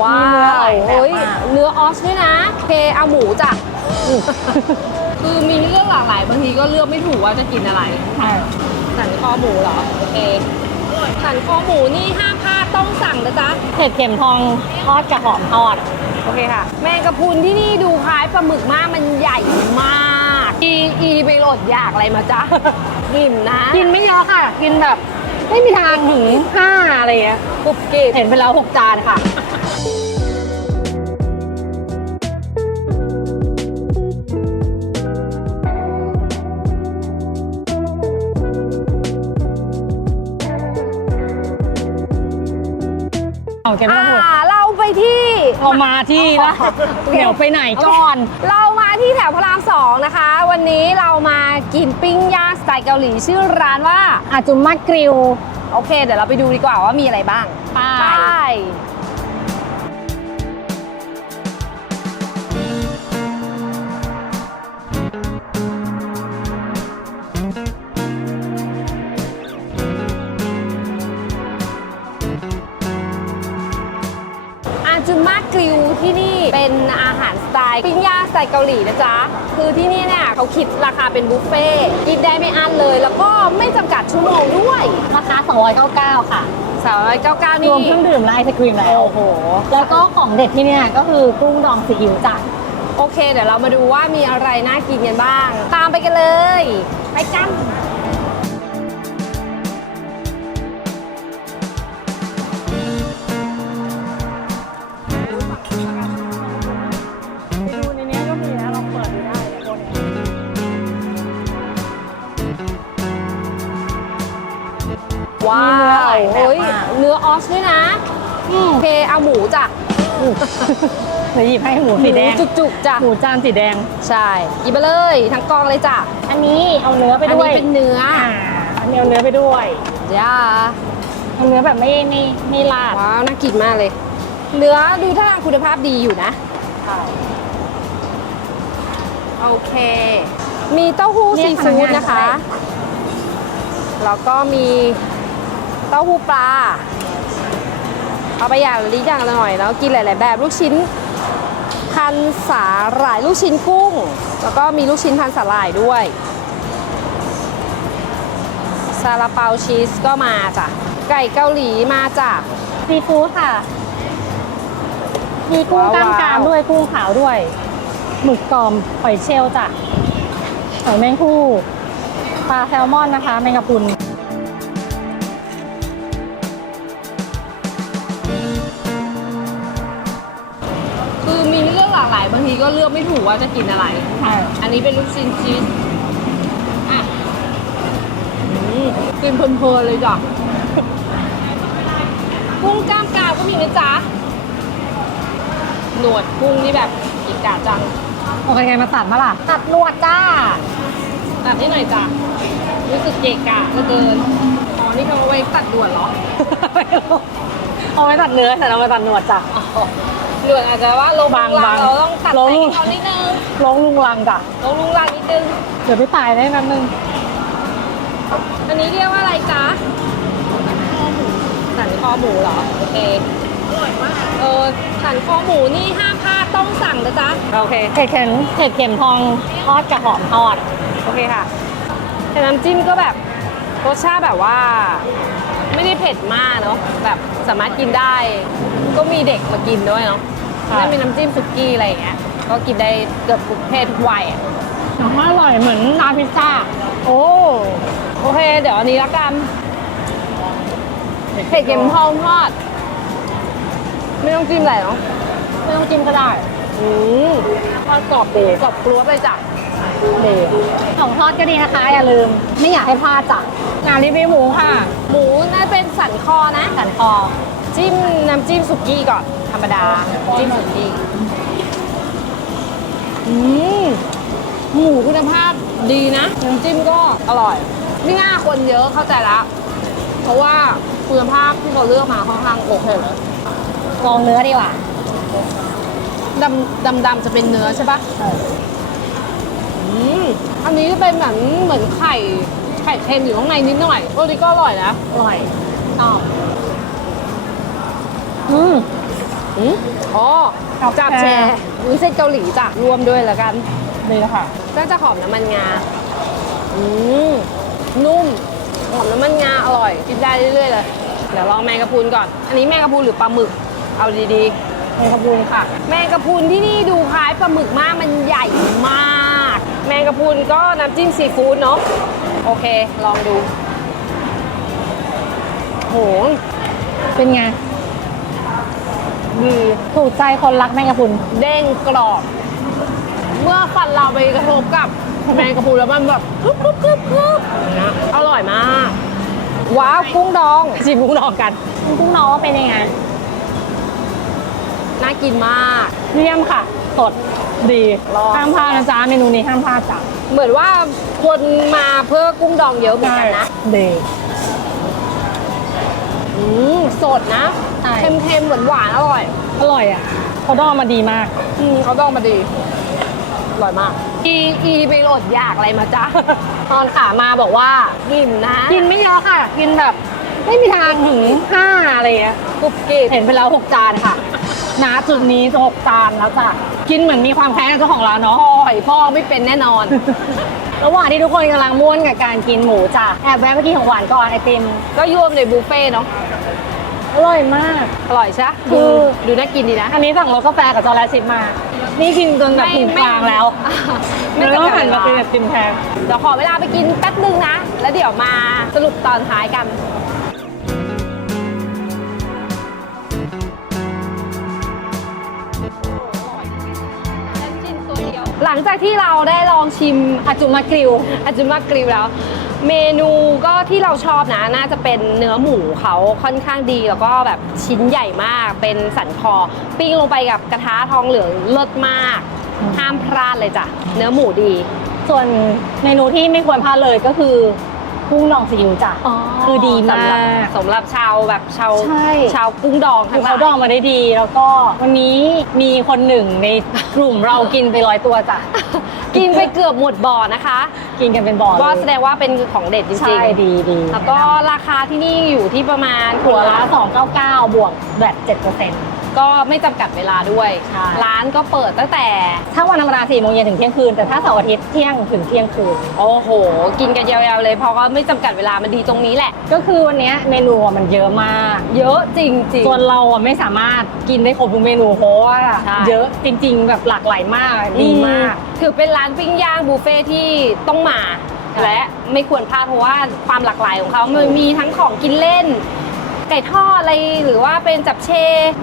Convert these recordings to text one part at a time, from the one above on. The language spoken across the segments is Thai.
ว้ามีเนื้อหลายวแบบเฮ้ยมากเนื้อออสด้วยนะ เคเอาหมูจ้ะ คือมีเรื่องหลากหลายบางทีก็เลือกไม่ถูกว่าจะกินอะไรใช่สันคอหมูเหรอ โอเค สันคอหมูนี่ห้ามพลาดต้องสั่งนะจ๊ะ เผ็ดเข็มทองทอดกับหอมทอด โอเคค่ะ แมงกะพรุนที่นี่ดูคล้ายปลาหมึกมากมันใหญ่มากอีอีไปโหลดอยากอะไรมาจ๊ะอิ่มนะ กินไม่เยอะค่ะ กินแบบ ไม่มีทางถึงห้าอะไรเงี้ยกรุบกริบเห็นไปแล้วหกจานค่ะ เอาแกไม่ต้องพูดอ่าเราไปที่เรามาที่นะเดี๋ยวไปไหนก่อน เรามาที่แถวพระรามสองนะคะ วันนี้เรามากินปิ้งย่างสไตล์เกาหลีชื่อร้านว่า อาจุมมัดกริลโอเค เดี๋ยวเราไปดูดีกว่าว่ามีอะไรบ้าง ไปอา ไตล์ปิ้งย่างสไตล์เกาหลีนะจ๊ะ คือที่นี่เนี่ยเขาคิดราคาเป็นบุฟเฟ่ต์กินได้ไม่อั้นเลย แล้วก็ไม่จำกัดชั่วโมงด้วยราคา 299 ค่ะ 399รนี่ วมเครื่องดื่มและไอศครีมแล้ว โอ้โห แล้วก็ของเด็ดที่เนี่ยก็คือกุ้งดองซีอิ๊วจ้ะโอเค เดี๋ยวเรามาดูว่ามีอะไรน่ากินกันบ้าง ตามไปกันเลย ไปกัน มากเนื้อออสด้วยนะโอเคเอาหมูจ้ะเดี๋ยวหยิบให้หมูสีแดง หมูจุกๆจ้ะหมูจานสีแดง ใช่หยิบไปเลยทั้งกองเลยจ้ะอันนี้เอาเนื้อไปอันด้วยนี้เป็นเนื้ออ่าอันนี้เอาเนื้อไปด้วยจ้าเอาเนื้อแบบไม่ไม่ไม่ลาดว้าวน่ากินมากเลย เนื้อดูท่าทางคุณภาพดีอยู่นะ โอเค มีเต้าหู้เรีซียกพนัฟู้กดงานนะคะได้แล้วก็มีเต้าหู้ปลา เอาไปอย่างละนิดอย่างละหน่อยแล้วกินหลาย ๆ แบบลูกชิ้นพันสาหร่ายลูกชิ้นกุ้ง แล้วก็มีลูกชิ้นพันสาหร่ายด้วยซาลาเปาชีสก็มาจ้ะไก่เกาหลีมาจ้ะซีฟู้ดค่ะ มีกุ้งกล้ามกรามว้าวด้วยกุ้งขาวด้วยหมึกกรอมหอยเชลล์จ้ะหอยแมงคู่ปลาแซลมอนนะคะ แมงกะพรุน ทีก็เลือกไม่ถูกว่าจะกินอะไรอันนี้เป็นลูกชิ้นชีสอะอืมกินเพลินๆเลยจ้ะกุ้งกล้ามกรามก็มีนะจ๊ะหนวดกุ้งนี่แบบอิกาจัง โอเคมาตัดมาล่ะ ตัดหนวดจ้า ตัดให้หน่อยจ้ะ รู้สึกเกะกะเหลือเกิน อ๋อ นี่เขาเอาไว้ตัดด่วนเหรอ เอาไว้ตัดเนื้อแต่เราไปตัดหนวดจ้ะ อ๋อ ด่วนอาจจะว่าลงบางลุงลับางเราต้องตัดลงแต่ลุงงเขานิดนึงลงลุงลังจ้ะลงลุงลังนิดนึงเดี๋ยวไปตายได้นัดนึงอันนี้เรียกว่าอะไรจ๊ะสันคอหมูเหรอโอเคอร่อยมากเออสันคอหมูนี่ห้ามพลาดต้องสั่งนะจ๊ะโอเคเผ็ดเข็มเผ็ดเข็มทองทอดกับหอมทอดโอเคค่ะแต่น้ำจิ้มก็แบบรสชาติแบบว่า ไม่ได้เผ็ดมากเนาะแบบสามารถกินได้ ก็มีเด็กมากินด้วยเนาะ ค่ะถ้ามีน้ำจิ้มสุกี้อะไรอย่างเงี้ย ก็กินได้เกือบทุกเพศทุกวัยอะน้ำอร่อยเหมือนนาพิซซ่า โอ้ โอเค เดี๋ยวอันนี้ละกันเผ็ดเข็มทองทอด ไม่ต้องจิ้มอะไรเนาะไม่ต้องจิ้มก็ได้ อืมทอดกรอบดีกรอบกรวบเลยจ้ะดีของทอดก็ดีนะคะ อย่าลืม ไม่อยากให้พลาดจ้ะงานรีวิวหมูค่ะ หมูน่าจะเป็นสันคอนะ สันคอ จิ้มน้ำจิ้มสุกี้ก่อน ธรรมดา จิ้มสุกี้อืมหมูคุณภาพดีนะน้ำจิ้มก็อร่อยไม่น่าคนเยอะเข้าใจละ เพราะว่าคุณภาพที่เขาเลือกมาค่อนข้างโอเคเลยลองเนื้อดีกว่าดำดำดำจะเป็นเนื้อใช่ปะอืมอันนี้จะเป็นเหมือนเหมือนไข่ไข่เค็มอยู่ข้างในนิดหน่อยโอ้นี่ก็อร่อยนะ อร่อยชอบ อืมอืมอ๋อกับจับแชแชร์ร์วุ้นเส้นเกาหลีจ้ะรวมด้วยแล้วกันดีแล้วค่ะก็จะหอมน้ำมันงา อืมนุ่ม หอมน้ำมันงาอร่อย กินได้เรื่อยๆเลย เดี๋ยวลองแมงกะพรุนก่อน อันนี้แมงกะพรุนหรือปลาหมึก เอาดีในขบวนค่ะๆแมงกะพรุนที่นี่ดูคล้ายปลาหมึกมาก มันใหญ่มาก แมงกะพรุนก็น้ำจิ้มซีฟู้ดเนาะ โอเค ลองดู โห เป็นไง ดี ถูกใจคนรักแมงกะพรุนเด้งกรอบ เมื่อฟันเราไปกระทบกับแมงกะพรุนแล้วมันแบบกรึบกรึบกรึบกรึบอย่างเงี้ยอร่อยมากว้าวกุ้งดองชิมกุ้งดองกันกุ้งน้องเป็นยังไงน่ากินมากเยี่ยมค่ะ สดดีห้ามพลาดนะจ๊ะเมนูนี้ห้ามพลาดจ้ะเหมือนว่าคนมาเพื่อกุ้งดองเยอะเหมือนกันนะดีอืมสดนะ ช่เค็มๆหวานๆอร่อยอร่อยอะเขาดองมาดีมาก อืมเขาดองมาดีอร่อยมาก อีอีไปโหลดอยากอะไรมาจ้า ตอนขามาบอกว่าอิ่มนะ กินไม่เยอะค่ะ กินแบบ ไม่มีทางถึงห้าอะไรเงี้ยกรุบกริบเห็นไปแล้วหกจานค่ะณจุดนี้จะหกจานแล้วจ้ะกินเหมือนมีความแค้นกับเจ้าของร้านเนาะพ่อหอยพ่อไม่เป็นแน่นอน ระหว่างที่ทุกคนกำลังม่วนกับการกินหมูจ้ะแอบแวะไปกินของหวานก่อนไอติมก็ยวมในบุฟเฟ่ต์เนาะ อร่อยมาก อร่อยใช่คือ ดูน่ากินดีนะ อันนี้สั่งรสกาแฟกับจอร์แลชิปมา นี่กินจนแบบถึงกลางแล้วไม่แล้วไม่ก็หันมาเป็นเวไอลาติมแทนเดี๋ยวขอเวลาไปกินแป๊บนึงนะ แล้วเดี๋ยวมาสรุปตอนท้ายกัน หลังจากที่เราได้ลองชิมอาจุมากริวอาจุมากริวแล้ว เมนูก็ที่เราชอบนะน่าจะเป็นเนื้อหมูเขาค่อนข้างดีแล้วก็แบบชิ้นใหญ่มากเป็นสันคอ ปิ้งลงไปกับกระทะทองเหลืองเลิศมาก ห้ามพลาดเลยจ้ะเนื้อหมูดี ส่วนเมนูที่ไม่ควรพลาดเลยก็คือ กุ้งดองซีอิ๊วจ้ะคือดีมากสำหรับสำหรับชาวแบบชาวใช่ชาวกุ้งดองคืทั้องหลาเขายดองมาได้ดี แล้วก็วันนี้มีคนหนึ่งในกลุ่มเรากินไปร้อยตัวจ้ะกินไปเกือบหมดบ่อนะคะ กินกันเป็นบ่อก็เลยแสดงว่าเป็นของเด็ดจริใช่งดีดีๆแล้วก็ราคาที่นี่อยู่ที่ประมาณหัวละ299 บวกแบต7% ก็ไม่จำกัดเวลาด้วย ใช่ ร้านก็เปิดตั้งแต่ ถ้าวันธรรมดา4โมงเย็นถึงเที่ยงคืน แต่ถ้าเสาร์อาทิตย์เที่ยงถึงเที่ยงคืน โอ้โห กินกันยาวๆเลยเพราะก็ไม่จำกัดเวลามันดีตรงนี้แหละ ก็คือวันเนี้ยเมนูอะมันเยอะมาก เยอะจริงๆส่วนเราอะไม่สามารถกินได้ครบทุกเมนูเพราะว่าใช่ เยอะจริง ๆ แบบหลากหลายมากดีมากถือเป็นร้านปิ้งย่างบุฟเฟ่ที่ต้องมา ค่ะและไม่ควรพลาดเพราะว่าความหลากหลายของเขามันมีทั้งของกินเล่น ไก่ทอดอะไรหรือว่าเป็นจับเช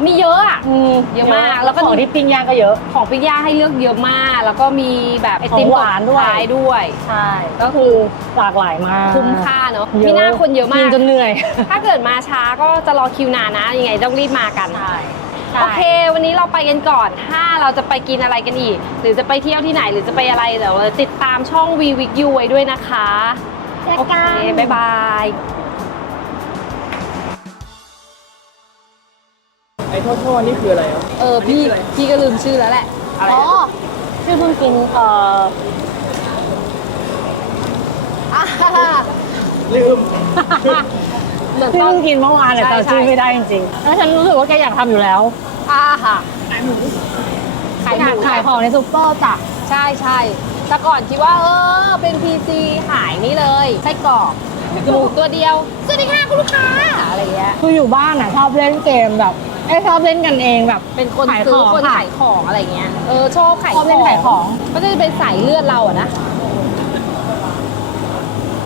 มีเยอะอะอืมเยอะมาก แล้แล้ววก็ก็ของที่ปิ้งย่างก็เยอะ ของปิ้งย่างให้เลือกเยอะมาก แล้วก็มีแบบไอติมของหวานด้วยตบท้ายด้วย ใช่ ก็คือหลากหลายมาก คุ้มค่าเนาะเยอะ มีหน้าคนเยอะมากิกนจนเหนื่อย ถ้าเกิดมาช้าก็จะรอคิวนานนะ ยังไงต้องรีบมากันใช่โอเค วันนี้เราไปกันก่อน ถ้าเราจะไปกินอะไรกันอีก หรือจะไปเที่ยวที่ไหน หรือจะไปอะไร เดี๋ยวติดตามช่องวีวิกยูไว้ด้วยนะคะโอเคบ๊ายบาย ไอ้ทอดๆนี่คืออะไรครับเออพี่พี่ก็ลืมชื่อแล้วแหละอะไรอ๋อนะชื่อเพิ่งกินเอ่ออ่าลืม เหมือนที่ตอน เพิ่งกินเมื่อวานแต่ใช่ จำชื่อใช่ไม่ได้จริงๆแล้วฉันรู้สึกว่าแกอยากทำอยู่แล้วอ่าค่ะขายหมูขายของในซุปเปอร์จ้ะใช่ใช่แต่ก่อนคิดว่า เออ เป็น PC ขายนี่เลยไส้กรอกหมูตัวเดียวสวัสดีค่ะคุณลูกค้าอะไรเงี้ยคืออยู่บ้านอะชอบเล่นเกมแบบ ไอ้ยชอบเล่นกันเองแบบ เป็นคนขายซื้อของคนค่ะขายของอะไรเงี้ย เออชอบขายชอบเล่นขายของก็จะเป็นสายเลือดเราอะนะ